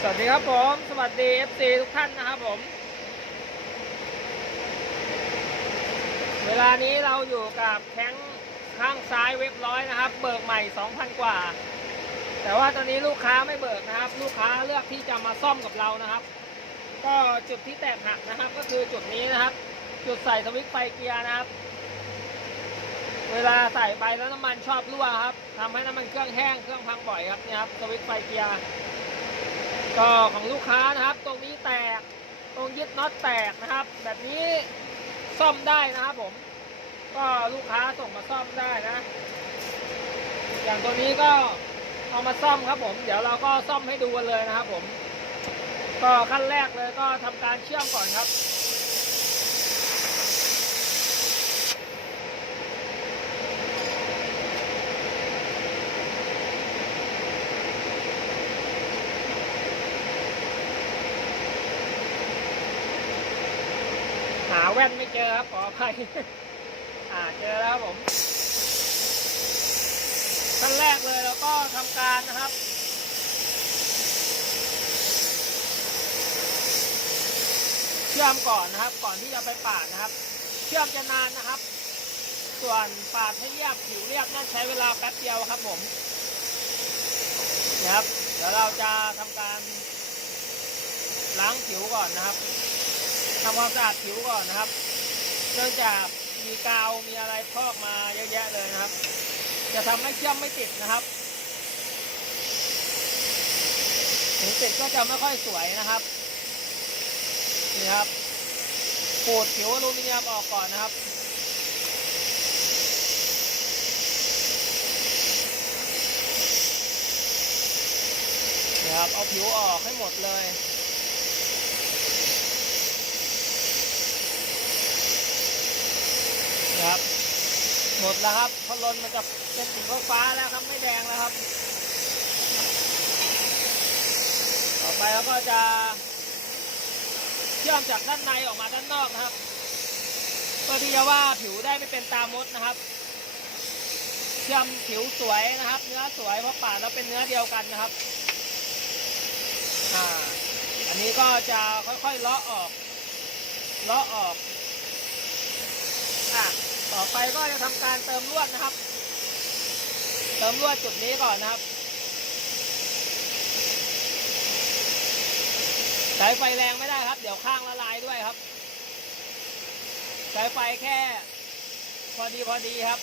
สวัสดีครับผม สวัสดี FC ทุกท่านนะครับผม เวลานี้เราอยู่กับแข้งข้างซ้ายเว็บร้อยนะครับ เบิกใหม่ 2,000 กว่า แต่ว่าตอนนี้ลูกค้าไม่เบิกนะครับ ลูกค้าเลือกที่จะมาซ่อมกับเรานะครับ ก็จุดที่แตกหักนะครับ ก็คือจุดนี้นะครับ จุดใส่สวิตช์ไฟเกียร์นะครับ เวลาใส่ไปแล้วน้ำมันชอบรั่วครับทำให้น้ำมันเครื่องแห้งเครื่องพังบ่อยครับเนี่ยครับสวิตช์ไฟเกียร์ ก็ของลูกค้านะครับ ตรงนี้แตก ตรงยึดน็อตแตกนะครับ แบบนี้ซ่อมได้นะครับผม ก็ลูกค้าส่งมาซ่อมได้นะ อย่างตัวนี้ก็เอามาซ่อมครับผม เดี๋ยวเราก็ซ่อมให้ดูกันเลยนะครับผม ก็ขั้นแรกเลยก็ทำการเชื่อมก่อนครับ แว่นไม่เจอครับขออภัยอ่าเจอแล้วผมขั้นแรกเลยเราก็ทำการนะครับเชื่อมก่อนนะครับ ก่อนที่จะไปปาดนะครับ เชื่อมจะนานนะครับ ส่วนปาดให้เรียบผิวเรียบนั่นใช้เวลาแป๊บเดียวครับผมนะครับ เดี๋ยวเราจะทำการล้างผิวก่อนนะครับ ทำความสะอาดผิวก่อนนะครับ เนื่องจากมีกาวมีอะไรพอกมาเยอะแยะเลยนะครับ จะทำให้เชื่อมไม่ติดนะครับ ถึงติดก็จะไม่ค่อยสวยนะครับนี่ครับขูดผิวอลูมิเนียมออกก่อนนะครับนี่ครับเอาผิวออกให้หมดเลย นะครับ หมดแล้วครับพัดลมมันจะเป็นสีฟ้าแล้วครับ ไม่แดงแล้วครับ ต่อไปเราก็จะเชื่อมจากด้านในออกมาด้านนอกนะครับเพื่อที่จะว่าผิวได้ไม่เป็นตามดนะครับ เชื่อมผิวสวยนะครับ เนื้อสวยเพราะป่าแล้วเป็นเนื้อเดียวกันนะครับอ่าอันนี้ก็จะค่อยๆเลาะออกเลาะออกอะ ต่อไปก็จะทำการเติมลวดนะครับ เติมลวดจุดนี้ก่อนนะครับ ใช้ไฟแรงไม่ได้ครับ เดี๋ยวข้างละลายด้วยครับ ใช้ไฟแค่ พอดีพอดีครับ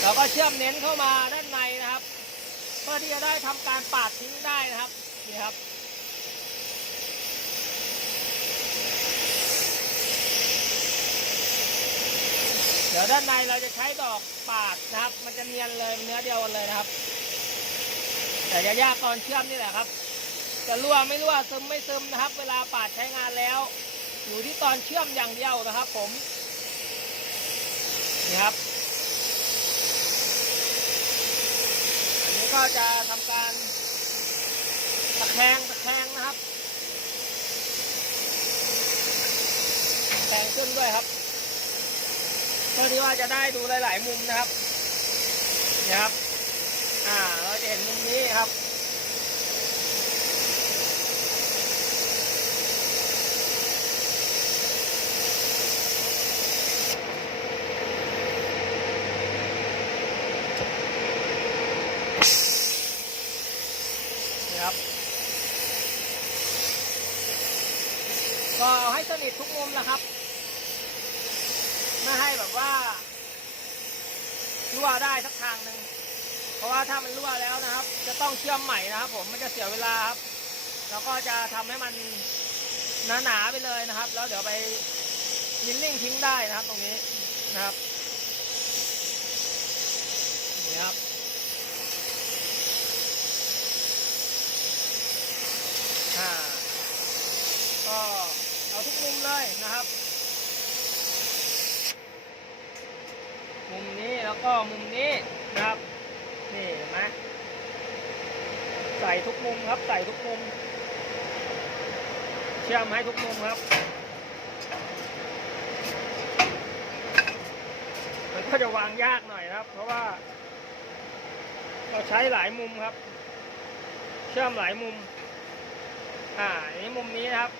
เราก็เชื่อมเน้นเข้ามาด้านในนะครับ เพื่อที่จะได้ทำการปาดทิ้งได้นะครับนี่ครับ ดี๋ยวด้านในเราจะใช้ดอกปาดนะครับ มันจะเนียนเลยเนื้อเดียวกันเลยนะครับ แต่จะยากตอนเชื่อมนี่แหละครับ จะรั่วไม่รั่วซึมไม่ซึมนะครับ เวลาปาดใช้งานแล้ว อยู่ที่ตอนเชื่อมอย่างเดียวนะครับ ผมนี่ครับอันนี้ก็จะทำการตะแคงตะแคงนะครับแคงขึ้นด้วยครับ เพื่อที่ว่าจะได้ดูหลาย ๆ มุมนะครับนี่ครับ อ่า เราจะเห็นมุมนี้ครับครับ ก็ให้สนิททุกมุมนะครับ ว่ารั่วได้สักทางหนึ่งเพราะว่าถ้ามันรั่วแล้วนะครับ จะต้องเชื่อมใหม่นะครับ ผมมันจะเสียเวลาครับแล้วก็จะทำให้มันหนาๆไปเลยนะครับ แล้วเดี๋ยวไปมิลลิ่งทิ้งได้นะครับ ตรงนี้นะครับนี่ครับก็เอาทุกมุมเลยนะครับ มุมนี้ แล้วก็มุมนี้นะครับนี่เห็นไหมใส่ทุกมุมครับใส่ทุกมุม เชื่อมให้ทุกมุมครับ มันก็จะวางยากหน่อยครับ เพราะว่า เราใช้หลายมุมครับ เชื่อมหลายมุม อ่าอันนี้มุมนี้นะครับ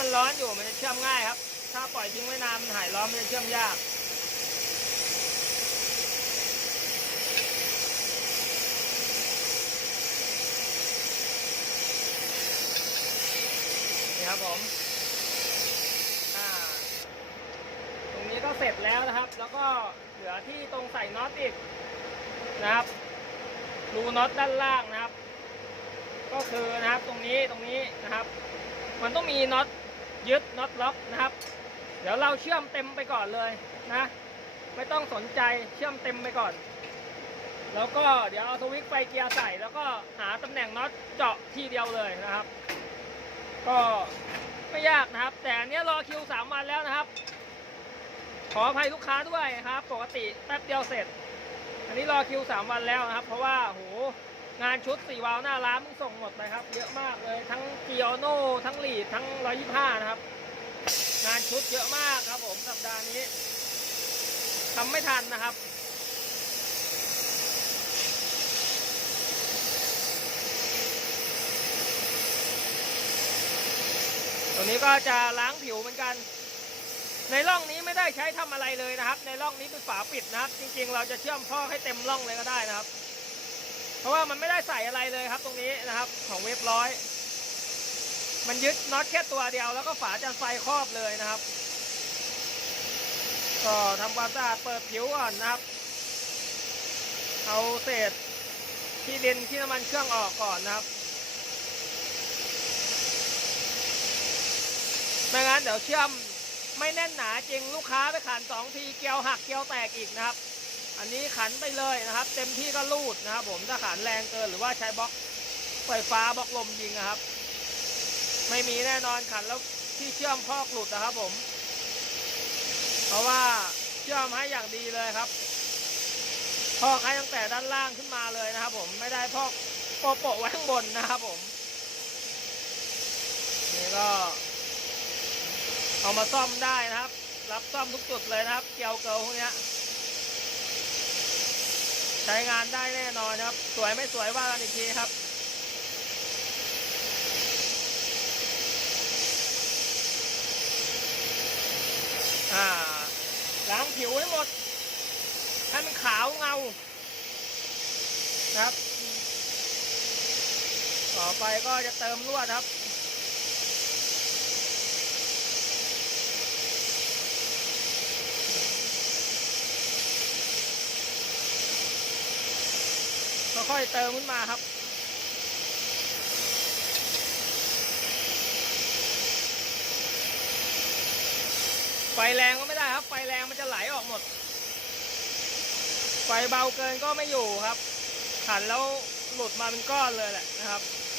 มันร้อนอยู่มันจะเชื่อมง่ายครับ ถ้าปล่อยทิ้งไว้นานมันหายร้อนมันจะเชื่อมยากนี่ครับผมอ่าตรงนี้ก็เสร็จแล้วนะครับ แล้วก็เหลือที่ตรงใส่น็อตอีกนะครับรูน็อตด้านล่างนะครับ ก็คือนะครับตรงนี้ตรงนี้นะครับ มันต้องมีน็อต ยึดน็อตล็อกนะครับ เดี๋ยวเราเชื่อมเต็มไปก่อนเลยนะ ไม่ต้องสนใจเชื่อมเต็มไปก่อน แล้วก็เดี๋ยวเอาสวิตช์ไฟเกียร์ใส่ แล้วก็หาตำแหน่งน็อตเจาะที่เดียวเลยนะครับ ก็ไม่ยากนะครับ แต่อันเนี้ยรอคิวสามวันแล้วนะครับ ขออภัยลูกค้าด้วยนะครับ ปกติแป๊บเดียวเสร็จ อันนี้รอคิวสามวันแล้วนะครับ เพราะว่าโห งานชุดสี่วาล์วหน้าร้านมึงส่งหมดเลยครับ เยอะมากเลยทั้งกิโอโนทั้งหลีดทั้งร้อยี่ห้านะครับ งานชุดเยอะมากครับผมสัปดาห์นี้ทำไม่ทันนะครับตัวนี้ก็จะล้างผิวเหมือนกัน ในร่องนี้ไม่ได้ใช้ทำอะไรเลยนะครับ ในร่องนี้เป็นฝาปิดนะครับ จริงๆ เราจะเชื่อมท่อให้เต็มร่องเลยก็ได้นะครับ เพราะว่ามันไม่ได้ใส่อะไรเลยครับตรงนี้นะครับ ของเว็บร้อย มันยึดน็อตแค่ตัวเดียว แล้วก็ฝาจันไฟครอบเลยนะครับ ก็ทำความสะอาดเปิดผิวก่อนนะครับ เอาเศษที่ดินที่น้ำมันเครื่องออกก่อนนะครับไม่งั้นเดี๋ยวเชื่อมไม่แน่นหนาจริงลูกค้าไปขันสองทีเกลียวหักเกลียวแตกอีกนะครับ อันนี้ขันไปเลยนะครับ เต็มที่ก็ลูดนะครับ ผมถ้าขันแรงเกินหรือว่าใช้บล็อกไฟฟ้าบล็อกลมยิงนะครับ ไม่มีแน่นอนขันแล้วที่เชื่อมพอกหลุดนะครับ ผม เพราะว่าเชื่อมให้อย่างดีเลยครับพอกให้ตั้งแต่ด้านล่างขึ้นมาเลยนะครับ ผมไม่ได้พอกโปะโปะไว้ข้างบนนะครับผมนี่ก็เอามาซ่อมได้นะครับ รับซ่อมทุกจุดเลยนะครับ เกี่ยวเกลพวกนี้ ช้งานได้แน่นอนครับ สวยไม่สวยว่ากันอีกทีครับ อ่าล้างผิวให้หมดให้มันขาวเงา ครับ ต่อไปก็จะเติมลวดครับ ค่อยๆเติมขึ้นมาครับ ไฟแรงก็ไม่ได้ครับ ไฟแรงมันจะไหลออกหมด ไฟเบาเกินก็ไม่อยู่ครับขันแล้วหลุดมาเป็นก้อนเลยแหละนะครับนะครับ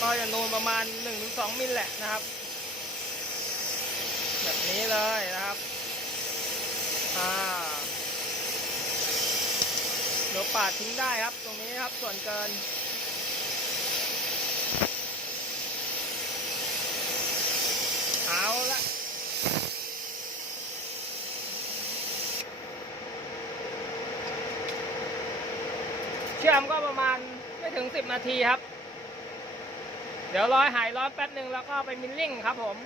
ก็จะนูนประมาณ 1-2 มิลแหละนะครับ แบบนี้เลยนะครับอ่าเดี๋ยวปาดทิ้งได้ครับ ตรงนี้ครับส่วนเกินเอาละเชื่อมก็ประมาณไม่ถึง 10 นาทีครับ เดี๋ยวรอยหายร้อนแป๊บหนึ่งแล้วก็ไปมิลลิ่งครับผม